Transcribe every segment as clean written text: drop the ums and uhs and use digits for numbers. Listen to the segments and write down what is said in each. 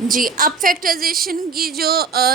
जी, अब फैक्टराइजेशन की जो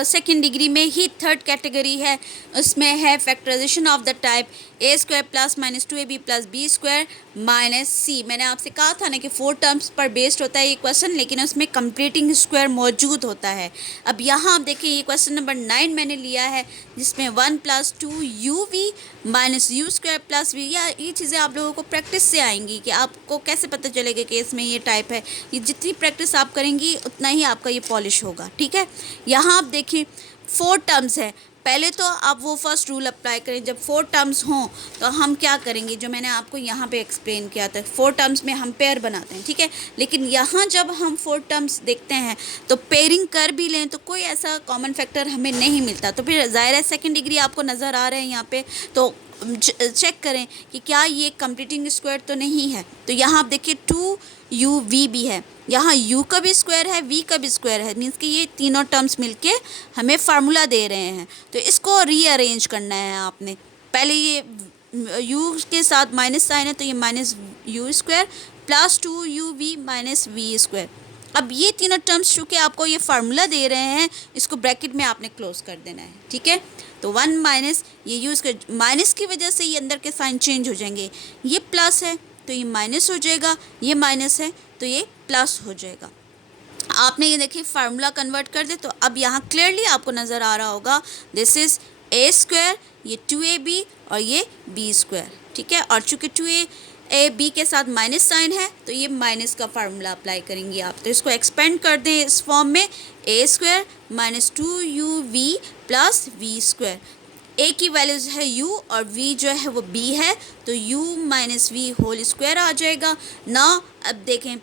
सेकंड डिग्री में ही थर्ड कैटेगरी है, उसमें है factorization of the type a square plus minus two a b plus B square minus c. मैंने आपसे कहा था ना कि 4 टर्म्स पर बेस्ड होता है ये क्वेश्चन, लेकिन उसमें कंप्लीटिंग स्क्वायर मौजूद होता है। अब यहाँ आप देखिए, ये क्वेश्चन नंबर 9 मैंने लिया है, जिसमें 1 plus two U V minus U square plus V. या ये चीज़ें आप लोगों को प्रैक्टिस से आएंगी कि आपको कैसे पता चलेगा कि इसमें ये टाइप है। ये जितनी प्रैक्टिस आप करेंगी उतना ही आपका ये पॉलिश होगा, ठीक है। यहाँ आप देखिए 4 टर्म्स है। पहले तो आप वो फर्स्ट रूल अप्लाई करें, जब 4 टर्म्स हों तो हम क्या करेंगे, जो मैंने आपको यहाँ पे एक्सप्लेन किया था, 4 टर्म्स में हम पेयर बनाते हैं, ठीक है। लेकिन यहाँ जब हम 4 टर्म्स देखते हैं तो पेयरिंग कर भी लें तो कोई ऐसा कॉमन फैक्टर हमें नहीं मिलता। तो फिर ज़ाहिर है सेकेंड डिग्री आपको नज़र आ रहे हैं यहाँ पे, तो चेक करें कि क्या ये कंप्लीटिंग स्क्वायर तो नहीं है। तो यहाँ आप देखिए 2u v भी है, यहाँ u का भी स्क्वायर है, v का भी स्क्वायर है, मीन्स कि ये तीनों टर्म्स मिलके हमें फार्मूला दे रहे हैं। तो इसको रीअरेंज करना है आपने। पहले ये u के साथ माइनस साइन है, तो ये minus U square plus 2u v minus V square. अब ये तीनों टर्म्स चूँकि आपको ये फार्मूला दे रहे हैं, इसको ब्रैकेट में आपने क्लोज कर देना है, ठीक है। तो 1 माइनस ये यूज़ कर, माइनस की वजह से ये अंदर के साइन चेंज हो जाएंगे। ये प्लस है तो ये माइनस हो जाएगा, ये माइनस है तो ये प्लस हो जाएगा। आपने ये देखिए फार्मूला कन्वर्ट कर दे, तो अब यहाँ क्लियरली आपको नज़र आ रहा होगा, दिस इज़ ए स्क्वायर, ये 2ab और ये बी स्क्वायर, ठीक है। और चूँकि 2ab के साथ माइनस साइन है तो ये माइनस का फार्मूला अप्लाई करेंगे आप। तो इसको एक्सपेंड कर दें इस फॉर्म में, a square minus 2uv plus v square. A की वैल्यूज़ है u और v जो है वो b है, तो u minus v whole square आ जाएगा ना। अब देखें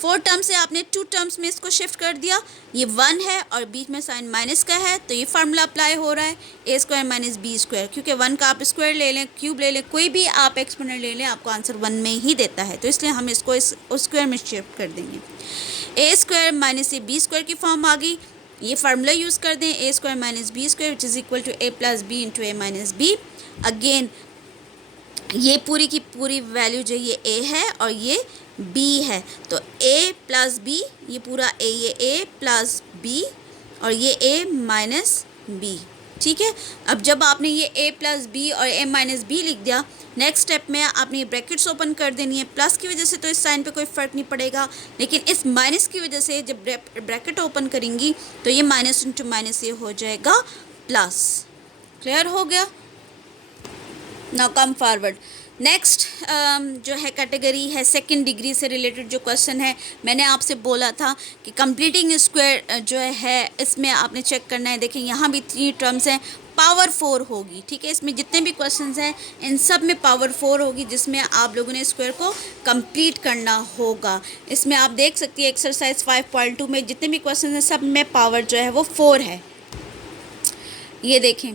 4 टर्म्स से आपने 2 टर्म्स में इसको शिफ्ट कर दिया, ये 1 है और बीच में साइन माइनस का है, तो ये फार्मूला अप्लाई हो रहा है ए स्क्वायर माइनस बी स्क्वायर। क्योंकि 1 का आप स्क्वायर ले लें, क्यूब ले लें, कोई भी आप एक्सपोनेंट ले लें, आपको आंसर 1 में ही देता है, तो इसलिए हम इसको इस स्क्वायर में शिफ्ट कर देंगे। A square minus a b square की फॉर्म आ गई, ये फार्मूला यूज़ कर दें, a square minus b square which is equal to a plus b into a minus b. Again ये पूरी की पूरी वैल्यू जो ये a है और ये b है, तो a प्लस बी, ये पूरा a, ये a प्लस b और ये a माइनस b, ठीक है। अब जब आपने ये a प्लस बी और a माइनस बी लिख दिया, नेक्स्ट स्टेप में आपने ये ब्रैकेट्स ओपन कर देनी है। प्लस की वजह से तो इस साइन पे कोई फ़र्क नहीं पड़ेगा, लेकिन इस माइनस की वजह से जब ब्रैकेट ओपन करेंगी तो ये माइनस इंटू माइनस ये हो जाएगा प्लस। क्लियर हो गया। Now come forward. नेक्स्ट जो है कैटेगरी है सेकंड डिग्री से रिलेटेड जो क्वेश्चन है, मैंने आपसे बोला था कि कंप्लीटिंग स्क्वायर जो है इसमें आपने चेक करना है। देखिए यहाँ भी 3 टर्म्स हैं, पावर 4 होगी, ठीक है। इसमें जितने भी क्वेश्चंस हैं इन सब में पावर 4 होगी, जिसमें आप लोगों ने स्क्वायर को कंप्लीट करना होगा। इसमें आप देख सकती है एक्सरसाइज 5.2 में जितने भी क्वेश्चन हैं सब में पावर जो है वो 4 है। ये देखें,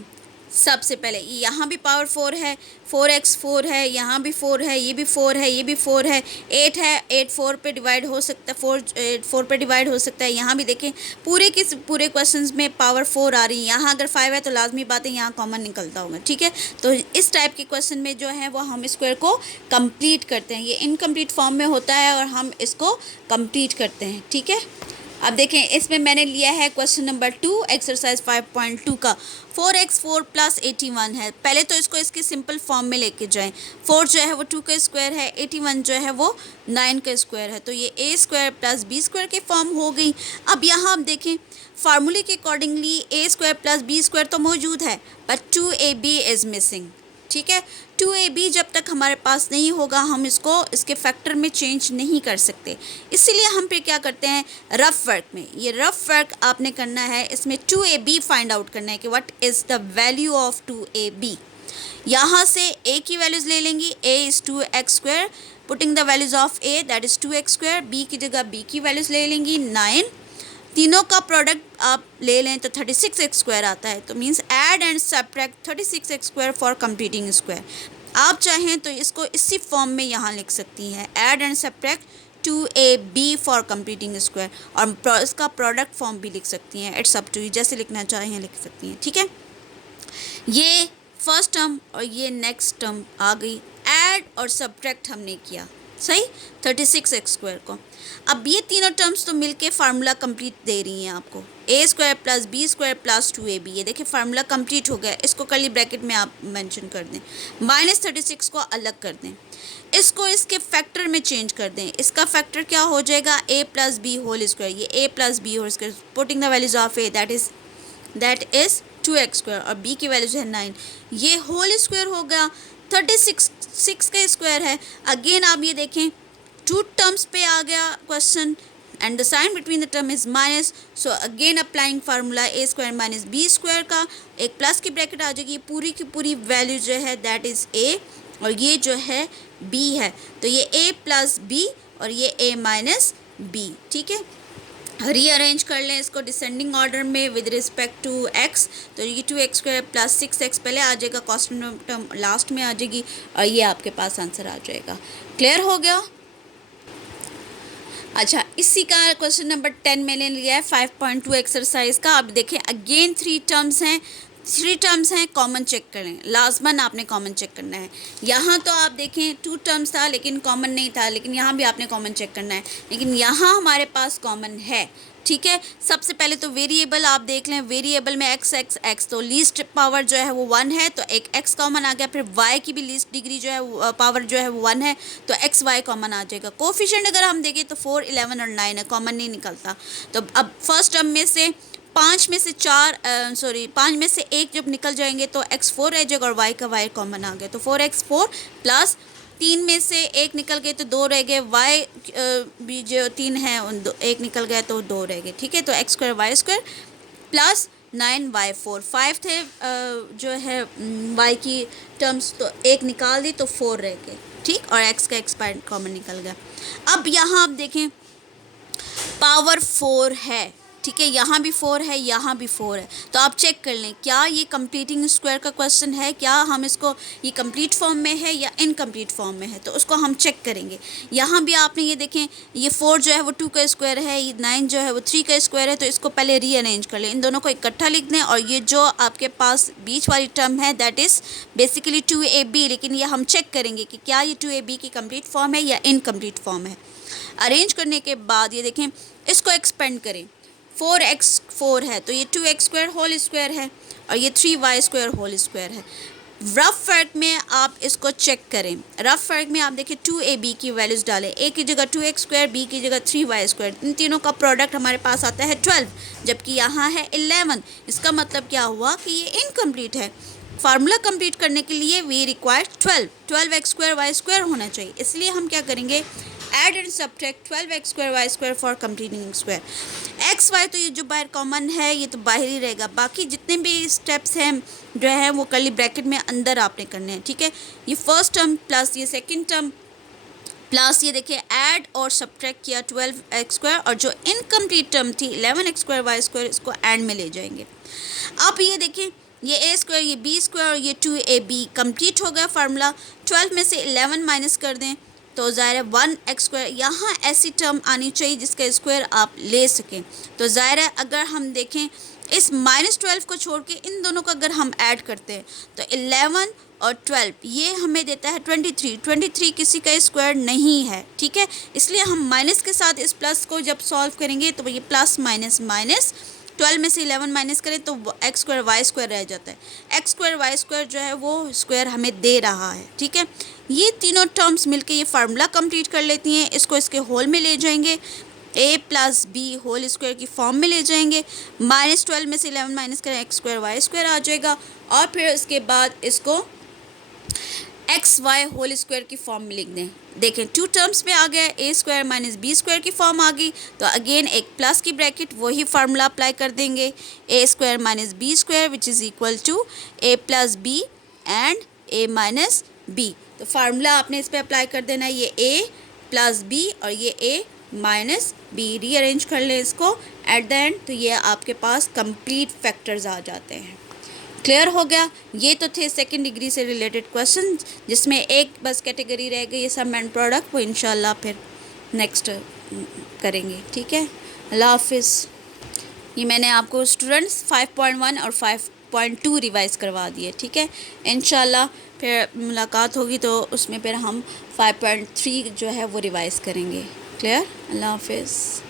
सबसे पहले यहाँ भी पावर 4 है, 4x 4 है, यहाँ भी 4 है, ये भी 4 है, ये भी 4 है, 8 है, 8 4 पे डिवाइड हो सकता है, 4 पे डिवाइड हो सकता है। यहाँ भी देखें पूरे के पूरे क्वेश्चंस में पावर 4 आ रही है। यहाँ अगर 5 है तो लाजमी बात है यहाँ कॉमन निकलता होगा, ठीक है। तो इस टाइप के क्वेश्चन में जो है वो हम स्क्वायर को कंप्लीट करते हैं। ये इनकम्प्लीट फॉर्म में होता है और हम इसको कंप्लीट करते हैं, ठीक है। अब देखें इसमें मैंने लिया है क्वेश्चन नंबर 2 एक्सरसाइज 5.2 का। 4x 4 प्लस 81 है। पहले तो इसको इसके सिंपल फॉर्म में लेके जाएं। 4 जो है वो 2 का स्क्वायर है, 81 जो है वो 9 का स्क्वायर है, तो ये a square plus B square की फॉर्म हो गई। अब यहाँ आप देखें फार्मूले के accordingly a square plus B square तो मौजूद है, बट 2ab इज़ मिसिंग, ठीक है। 2ab जब तक हमारे पास नहीं होगा हम इसको इसके फैक्टर में चेंज नहीं कर सकते। इसीलिए हम फिर क्या करते हैं, रफ वर्क में, ये रफ वर्क आपने करना है, इसमें 2ab फाइंड आउट करना है कि what is the value of 2ab। यहाँ से a की वैल्यूज़ ले लेंगी, a is 2x square, putting the values of a that is 2x square, b की जगह b की वैल्यूज़ ले लेंगी 9, तीनों का प्रोडक्ट आप ले लें तो 36x स्क्वायर आता है। तो means add and subtract 36x square for completing square. आप चाहें तो इसको इसी फॉर्म में यहाँ लिख सकती हैं, add and subtract 2ab for completing square, और इसका प्रोडक्ट फॉर्म भी लिख सकती हैं। इट्स अप टू यू, जैसे लिखना चाहें लिख सकती हैं, ठीक है। ये फर्स्ट टर्म और ये नेक्स्ट टर्म आ गई, ऐड और सब्ट्रैक्ट हमने किया, सही, 36x² को। अब ये तीनों टर्म्स तो मिलके फार्मूला कंप्लीट दे रही हैं आपको, a² + b² + 2ab। ये देखिए फार्मूला कंप्लीट हो गया, इसको कर्ली ब्रैकेट में आप मेंशन कर दें, -36 को अलग कर दें, इसको इसके फैक्टर में चेंज कर दें। इसका फैक्टर क्या हो जाएगा, a + b²। ये a + b², putting the values of a that is 2x² और b की वैल्यूज है 9। ये होल स्क्वायर हो गया, 36 का स्क्वायर है। अगेन आप ये देखें, टू टर्म्स पे आ गया question and the sign between the term is minus, so again applying formula a² - b² का, एक प्लस की ब्रैकेट आ जाएगी, पूरी की पूरी वैल्यू जो है दैट इज a और ये जो है b है, तो ये a + b और ये a - b। ठीक है, रीअरेंज कर लें इसको डिसेंडिंग ऑर्डर में विद रिस्पेक्ट टू x, तो ये 2x² + 6x पहले आ जाएगा, कांस्टेंट टर्म लास्ट में आ जाएगी और ये आपके पास आंसर आ जाएगा। क्लियर हो गया? अच्छा, इसी का क्वेश्चन नंबर 10 मैंने लिया है 5.2 एक्सरसाइज का। अब देखें अगेन 3 टर्म्स हैं, कॉमन चेक करें, लाजमन आपने कॉमन चेक करना है। यहाँ तो आप देखें 2 टर्म्स था लेकिन कॉमन नहीं था, लेकिन यहाँ भी आपने कॉमन चेक करना है, लेकिन यहाँ हमारे पास कॉमन है। ठीक है, सबसे पहले तो वेरिएबल आप देख लें, वेरिएबल में x तो लीस्ट पावर जो है वो 1 है, तो एक x कॉमन आ गया। फिर y की भी लीस्ट डिग्री जो है पावर जो है वो 1 है, तो xy कॉमन आ जाएगा। कोफिशिएंट अगर हम देखें तो 4, 11 और 9 है, कॉमन नहीं निकलता। तो अब फर्स्ट टर्म में से 5 में से 1 जब निकल जाएंगे तो x4 रह जाएगा और y का y कॉमन आ गया, तो 4x4 प्लस 3 में से 1 निकल गए तो 2 रह गए, y भी जो 3 है 1 निकल गया तो 2 रह गए। ठीक है, तो x² y² प्लस 9y4, 5 थे जो है y की टर्म्स, तो 1 निकाल दी तो 4 रह गए। ठीक, और x का एक्सपायर कॉमन निकल गया। अब यहाँ आप देखें पावर 4 है, ठीक है, यहाँ भी 4 है, यहाँ भी 4 है, तो आप चेक कर लें क्या ये कंप्लीटिंग स्क्वायर का क्वेश्चन है, क्या हम इसको ये कंप्लीट फॉर्म में है या इनकम्प्लीट फॉर्म में है, तो उसको हम चेक करेंगे। यहाँ भी आपने ये देखें, ये 4 जो है वो 2 का स्क्वायर है, ये 9 जो है वो 3 का स्क्वायर है, तो इसको पहले रीअरेंज कर लें, इन दोनों को इकट्ठा लिख दें, और ये जो आपके पास बीच वाली टर्म है दैट इज़ बेसिकली 2ab, लेकिन ये हम चेक करेंगे कि क्या ये 2ab की कंप्लीट फॉर्म है या इनकम्प्लीट फॉर्म है। अरेंज करने के बाद ये देखें, इसको एक्सपेंड करें, 4x4 है तो ये 2x² होल स्क्वायर है और ये 3y² होल स्क्वायर है। रफ फर्क में आप इसको चेक करें, रफ फर्क में आप देखिए 2ab की वैल्यूज़ डालें, a की जगह 2x², b की जगह 3y², इन तीनों का प्रोडक्ट हमारे पास आता है 12, जबकि यहाँ है 11। इसका मतलब क्या हुआ कि ये इनकम्प्लीट है। फार्मूला कंप्लीट करने के लिए वी रिक्वायर 12x² y² होना चाहिए, इसलिए हम क्या करेंगे, add and subtract 12x² y² for completing square. X Y तो ये जो बाहर कॉमन है ये तो बाहर ही रहेगा, बाकी जितने भी स्टेप्स हैं जो है वो कर्ली ब्रैकेट में अंदर आपने करने हैं। ठीक है, ये फर्स्ट टर्म प्लस ये सेकंड टर्म प्लस ये देखिए ऐड और सब्ट्रैक्ट किया 12x² और जो इनकम्प्लीट टर्म थी 11x² y², इसको एंड में ले जाएंगे। अब ये देखिए, ये a² ये b² और ये 2ab कंप्लीट हो गया फार्मूला। 12 में से 11 माइनस कर दें तो ज़ाहिर है 1x², यहाँ ऐसी टर्म आनी चाहिए जिसका स्क्वायर आप ले सकें। तो ज़ाहिर है अगर हम देखें इस -12 को छोड़ के इन दोनों को अगर हम ऐड करते हैं तो 11 और 12 ये हमें देता है 23 किसी का स्क्वायर नहीं है। ठीक है, इसलिए हम माइनस के साथ इस प्लस को जब सॉल्व करेंगे तो ये प्लस माइनस माइनस 12 में से 11 माइनस करें तो x² y² रह जाता है। x² y² जो है वो स्क्वायर हमें दे रहा है। ठीक है, ये तीनों टर्म्स मिलके ये फार्मूला कंप्लीट कर लेती हैं, इसको इसके होल में ले जाएंगे, a + b होल स्क्वायर की फॉर्म में ले जाएंगे। -12 में से 11 माइनस करें x² y² आ जाएगा और फिर उसके बाद इसको xy होल स्क्वायर की फॉर्म में लिख दें। देखें 2 टर्म्स में आ गया, a² - b² की फॉर्म आ गई, तो अगेन एक प्लस की ब्रैकेट वही फार्मूला अप्लाई कर देंगे, a² - b² which is equal to a + b and a - b। तो फार्मूला आपने इस पर अप्लाई कर देना है, ये a + b और ये a - b। रीअरेंज कर लें इसको एट द एंड, तो ये आपके पास कंप्लीट फैक्टर्स आ जाते हैं। क्लियर हो गया? ये तो थे सेकंड डिग्री से रिलेटेड क्वेश्चन, जिसमें एक बस कैटेगरी रह गई ये सम एंड प्रोडक्ट, वो इंशाल्लाह फिर नेक्स्ट करेंगे। ठीक है, अल्लाह हाफिज़। ये मैंने आपको स्टूडेंट्स 5.1 और 5.2 रिवाइज़ करवा दिए। ठीक है, इंशाल्लाह फिर मुलाकात होगी तो उसमें फिर हम 5.3 जो है वो रिवाइज़ करेंगे। क्लियर? अल्लाह हाफिज़।